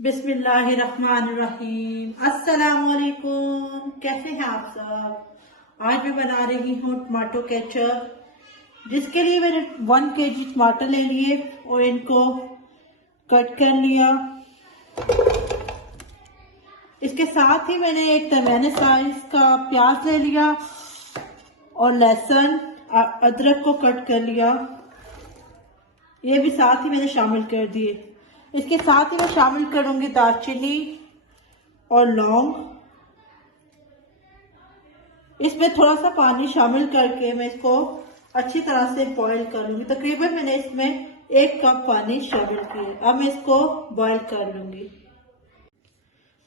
बिस्मिल्लाहिर्रहमानिर्रहीम। अस्सलाम वालेकुम। कैसे हैं आप सब? आज मैं बना रही हूँ टमाटो केचप, जिसके लिए मैंने 1 kg टमाटर ले लिए और इनको कट कर लिया। इसके साथ ही मैंने एक दरमियाने साइज का प्याज ले लिया और लहसुन अदरक को कट कर लिया। ये भी साथ ही मैंने शामिल कर दिए। इसके साथ ही मैं शामिल करूंगी दालचीनी और लौंग। इसमें थोड़ा सा पानी शामिल करके मैं इसको अच्छी तरह से बॉईल करूंगी। तकरीबन मैंने इसमें 1 कप पानी शामिल किया। अब मैं इसको बॉईल कर लूंगी।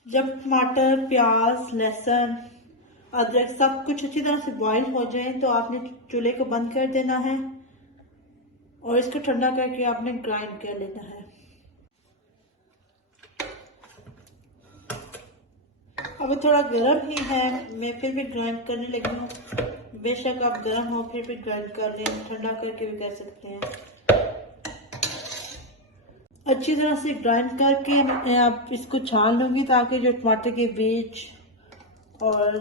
जब टमाटर, प्याज, लहसुन, अदरक सब कुछ अच्छी तरह से बॉईल हो जाए तो आपने चूल्हे को बंद कर देना है और इसको ठंडा करके आपने ग्राइंड कर लेना है। अब थोड़ा गर्म ही है, मैं फिर भी ग्राइंड करने लगी हूँ। बेशक आप गर्म हो फिर भी ग्राइंड कर लें, ठंडा करके भी कर सकते हैं। अच्छी तरह से ग्राइंड करके मैं अब इसको छान लूंगी ताकि जो टमाटर के बीज और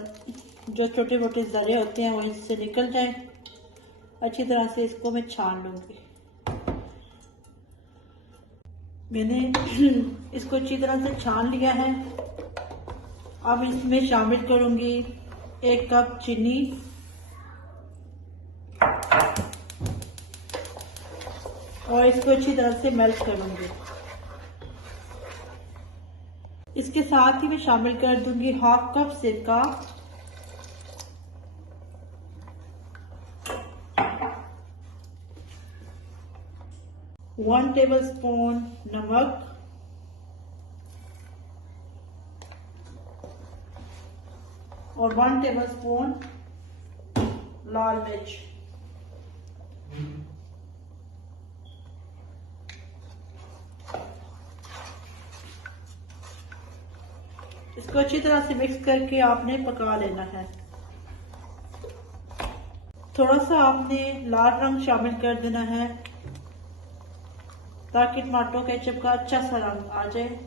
जो छोटे मोटे जरे होते हैं वो इससे निकल जाए। अच्छी तरह से इसको मैं छान लूंगी। मैंने इसको अच्छी तरह से छान लिया है। अब इसमें शामिल करूंगी 1 कप चीनी और इसको अच्छी तरह से मेल्ट करूंगी। इसके साथ ही मैं शामिल कर दूंगी 1/2 कप सिरका, 1 टेबलस्पून नमक और 1 टेबलस्पून लाल मिर्च। इसको अच्छी तरह से मिक्स करके आपने पका लेना है। थोड़ा सा आपने लाल रंग शामिल कर देना है ताकि टमाटो केचप का अच्छा सा रंग आ जाए।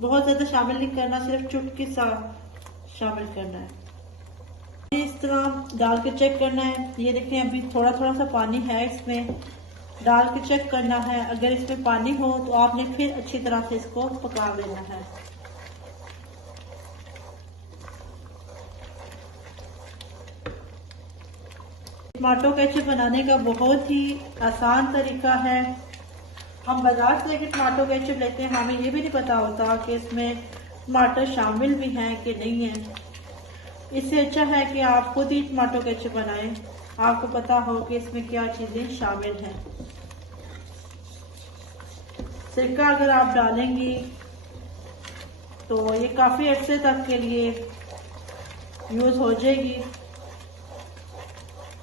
बहुत ज्यादा शामिल नहीं करना, सिर्फ चुटकी सा शामिल करना है। इस तरह डाल के चेक करना है। ये देखें अभी थोड़ा थोड़ा सा पानी है, इसमें डाल के चेक करना है। अगर इसमें पानी हो तो आपने फिर अच्छी तरह से इसको पका लेना है। टमाटो केचप बनाने का बहुत ही आसान तरीका है। हम बाजार से लेकर टमाटो केचप लेते हैं, हमें ये भी नहीं पता होता कि इसमें टमाटर शामिल भी हैं कि नहीं है। इससे अच्छा है कि आप खुद ही टमाटो केचप बनाएं, आपको पता हो कि इसमें क्या चीजें शामिल हैं। सिरका अगर आप डालेंगी तो ये काफी अरसे तक के लिए यूज हो जाएगी।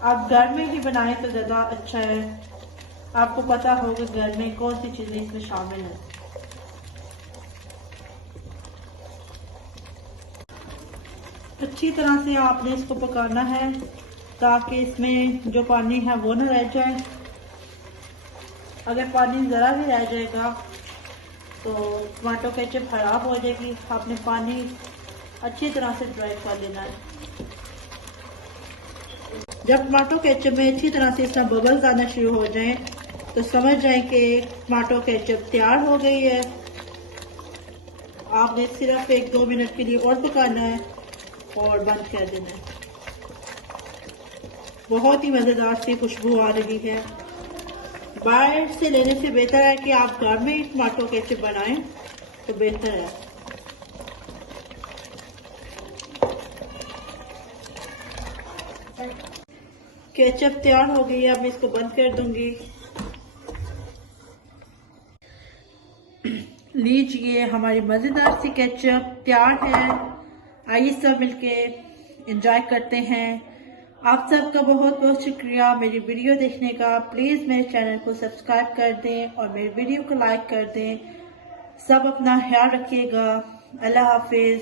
आप घर में ही बनाएं तो ज्यादा अच्छा है। आपको पता होगा घर में कौन सी चीजें इसमें शामिल है। अच्छी तरह से आपने इसको पकाना है ताकि इसमें जो पानी है वो न रह जाए। अगर पानी जरा भी रह जाएगा तो टमाटो केचप खराब हो जाएगी। आपने पानी अच्छी तरह से ड्राई कर लेना है। जब टमाटो केचप में अच्छी तरह से इसका बबल्स आना शुरू हो जाए तो समझ जाए कि टमाटो केचप तैयार हो गई है। आपने सिर्फ 1-2 मिनट के लिए और पकाना है और बंद कर देना है। बहुत ही मजेदार सी खुशबू आ रही है। बाहर से लेने से बेहतर है कि आप घर में ही टमाटो केचप बनाएं तो बेहतर है। केचप तैयार हो गई है, अब मैं इसको बंद कर दूंगी। लीजिए हमारी मजेदार सी केचप तैयार है। आइए सब मिलके एंजॉय करते हैं। आप सबका बहुत बहुत शुक्रिया मेरी वीडियो देखने का। प्लीज मेरे चैनल को सब्सक्राइब कर दें और मेरी वीडियो को लाइक कर दें। सब अपना ख्याल रखिएगा। अल्लाह हाफिज।